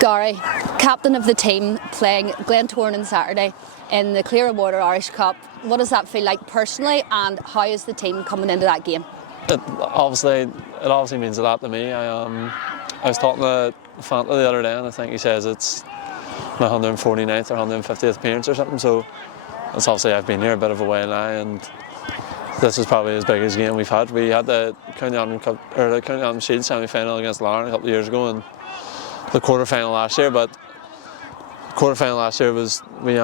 Gary, captain of the team, playing Glentoran on Saturday in the Clear Water Irish Cup. What does that feel like personally, and how is the team coming into that game? It obviously means a lot to me. I was talking to Fanta the other day, and I think he says it's my 149th or 150th appearance or something. So it's obviously I've been here a bit of a while now, and this is probably as big as game we've had. We had the County Antrim Cup or the County Antrim Shield semi-final against Larne a couple of years ago, and the quarter-final last year. But the quarter-final last year was we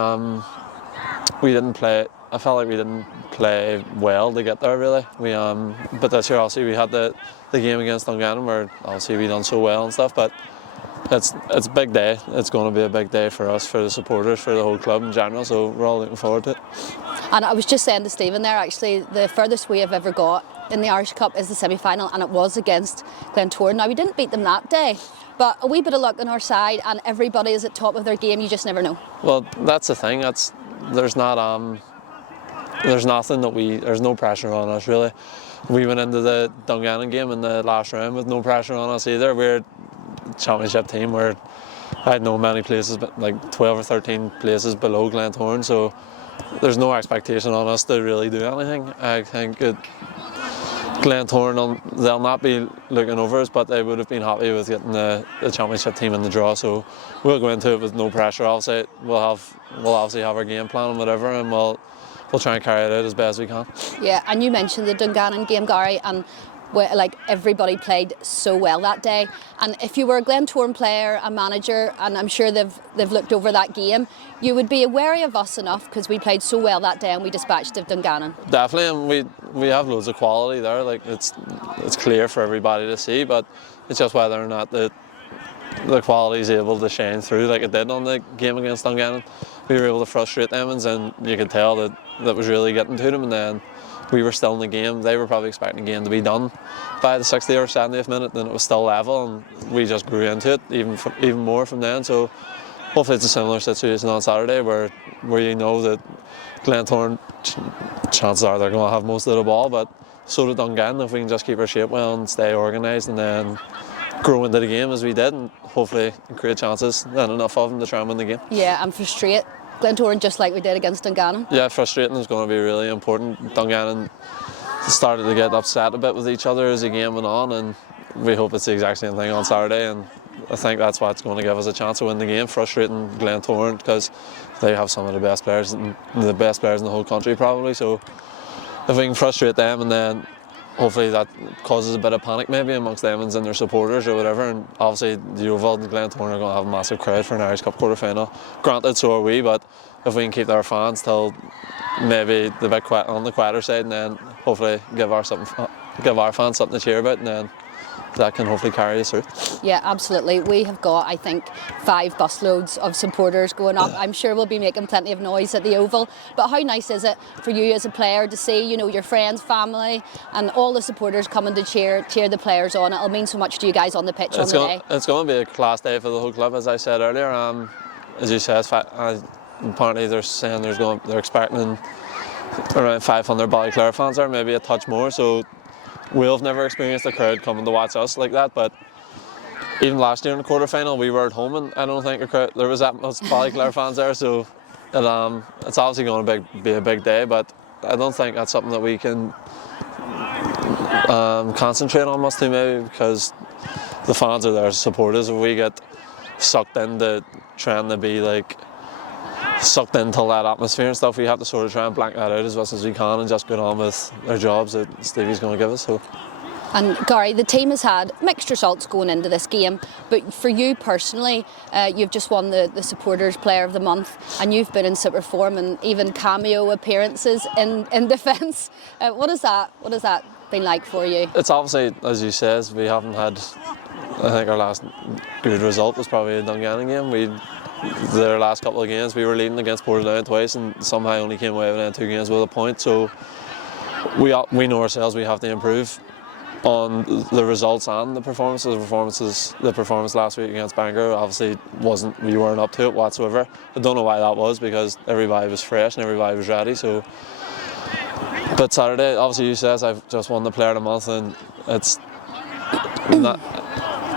didn't play. I felt like we didn't play well to get there really. But this year obviously we had the game against Dungannon where obviously we done so well and stuff. But it's a big day. It's going to be a big day for us, for the supporters, for the whole club in general. So we're all looking forward to it. And I was just saying to Stephen there, actually, the furthest we have ever got in the Irish Cup is the semi-final, and it was against Glentoran. Now we didn't beat them that day, but a wee bit of luck on our side, and everybody is at top of their game. You just never know. Well, that's the thing. There's no pressure on us really. We went into the Dungannon game in the last round with no pressure on us either. We're a championship team. I know many places, but like 12 or 13 places below Glentoran, so there's no expectation on us to really do anything. I think Glentoran, they'll not be looking over us, but they would have been happy with getting the championship team in the draw. So we'll go into it with no pressure. Obviously, we'll obviously have our game plan and whatever, and we'll try and carry it out as best we can. Yeah, and you mentioned the Dungannon game, Gary, and like everybody played so well that day. And if you were a Glentoran player, a manager, and I'm sure they've looked over that game, you would be wary of us enough because we played so well that day and we dispatched of Dungannon. Definitely, and we have loads of quality there. Like it's clear for everybody to see, but it's just whether or not the quality is able to shine through like it did on the game against Dungannon. We were able to frustrate them, and you could tell that was really getting to them, and then we were still in the game. They were probably expecting the game to be done by the 60th or 70th minute, and it was still level, and we just grew into it even more from then. So hopefully it's a similar situation on Saturday where you know that Glentoran, chances are they're going to have most of the ball, but so did Dungannon. If we can just keep our shape well and stay organised and then grow into the game as we did, and hopefully create chances and enough of them to try and win the game. Yeah, and frustrate Glentoran just like we did against Dungannon. Yeah, frustrating is going to be really important. Dungannon started to get upset a bit with each other as the game went on, and we hope it's the exact same thing on Saturday, and I think that's what's going to give us a chance to win the game. Frustrating Glentoran because they have some of the best players in the whole country probably, so if we can frustrate them, and then hopefully that causes a bit of panic maybe amongst them and their supporters or whatever. And obviously the Oval and Glentoran are going to have a massive crowd for an Irish Cup quarter-final. Granted, so are we, but if we can keep our fans till maybe the bit quiet on the quieter side, and then hopefully give our fans something to cheer about, and then that can hopefully carry us through. Yeah, absolutely. We have got, I think, 5 busloads of supporters going up. I'm sure we'll be making plenty of noise at the Oval. But how nice is it for you as a player to see, your friends, family, and all the supporters coming to cheer the players on? It'll mean so much to you guys on the pitch on the day. It's going to be a class day for the whole club, as I said earlier. As you said, apparently they're saying they're expecting around 500 Ballyclare fans there, maybe a touch more. So we've never experienced a crowd coming to watch us like that, but even last year in the quarter-final we were at home, and I don't think there was that much Ballyclare fans there, so it's obviously going to be a big day, but I don't think that's something that we can concentrate on much too maybe, because the fans are there as supporters. If we get sucked into trying to be like sucked into that atmosphere and stuff, we have to sort of try and blank that out as much as we can and just get on with our jobs that Stevie's going to give us. So. And Gary, the team has had mixed results going into this game, but for you personally, you've just won the Supporters Player of the Month, and you've been in super form and even cameo appearances in defence. What has that been like for you? It's obviously, as you says, we haven't had. I think our last good result was probably a Dungannon game. Their last couple of games we were leading against Portadown twice and somehow only came away with 2 games with a point, so we know ourselves we have to improve on the results and the performances. The performance last week against Bangor obviously we weren't up to it whatsoever. I don't know why that was, because everybody was fresh and everybody was ready. So, but Saturday, obviously you says I've just won the Player of the Month, and it's not.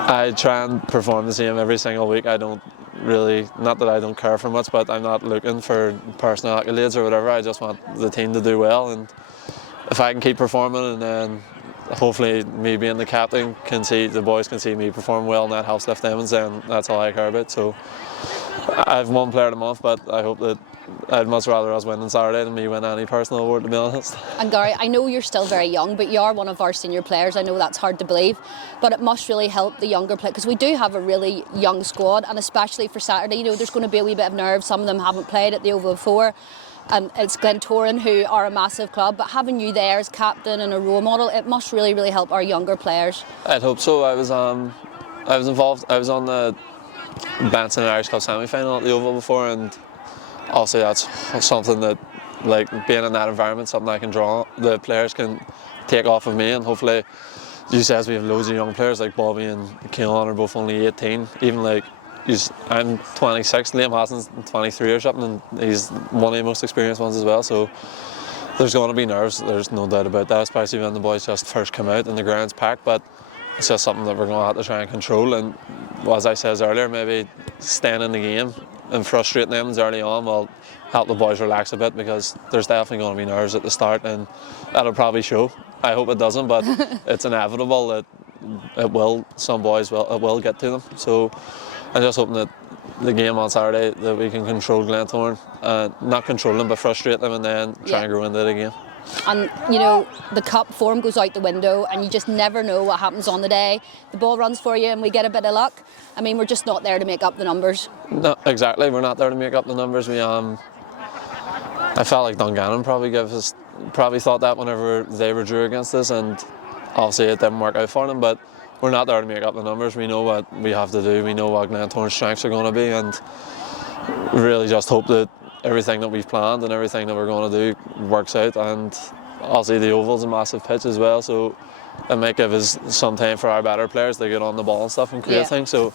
I try and perform the same every single week. I don't really, not that I don't care for much, but I'm not looking for personal accolades or whatever. I just want the team to do well, and if I can keep performing, and then hopefully me being the captain the boys can see me perform well, and that helps lift them, and then that's all I care about. So I've one player of the month, but I hope that I'd much rather us win on Saturday than me win any personal award, to be honest. And Gary, I know you're still very young, but you are one of our senior players. I know that's hard to believe, but it must really help the younger players, because we do have a really young squad, and especially for Saturday, you know, there's going to be a wee bit of nerves. Some of them haven't played at the Oval before, and it's Glentoran, who are a massive club, but having you there as captain and a role model, it must really, really help our younger players. I'd hope so. I was involved. I was on the Benson Irish Cup semi-final at the Oval before, and obviously that's something that, like, being in that environment, something I can draw on. The players can take off of me, and hopefully, you says we have loads of young players like Bobby and Keelan are both only 18. Even like, I'm 26, Liam Hassan's 23 or something, and he's one of the most experienced ones as well. So there's going to be nerves, there's no doubt about that, especially when the boys just first come out and the ground's packed. But it's just something that we're going to have to try and control. And as I said earlier, maybe staying in the game and frustrating them early on will help the boys relax a bit, because there's definitely going to be nerves at the start, and that'll probably show. I hope it doesn't, but it's inevitable that it will. Some boys it will get to them. So I'm just hoping that the game on Saturday, that we can control Glentoran, not control them but frustrate them, and then try and grow into it again. And you know, the cup form goes out the window, and you just never know what happens on the day. The ball runs for you and we get a bit of luck. I mean, we're just not there to make up the numbers. No, exactly, we're not there to make up the numbers. I felt like Dungannon probably thought that whenever they were drew against us, and obviously it didn't work out for them. But we're not there to make up the numbers. We know what we have to do. We know what Glentoran's strengths are going to be, and really just hope that everything that we've planned and everything that we're going to do works out. And obviously the Oval's a massive pitch as well, so it might give us some time for our better players to get on the ball and stuff and create things. So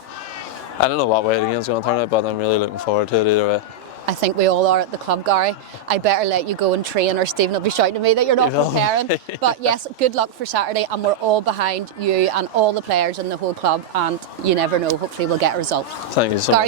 I don't know what way the game's going to turn out, but I'm really looking forward to it either way. I think we all are at the club, Gary. I better let you go and train, or Stephen will be shouting at me that you're not preparing. But yes, good luck for Saturday, and we're all behind you and all the players in the whole club, and you never know, hopefully we'll get a result. Thank you so much.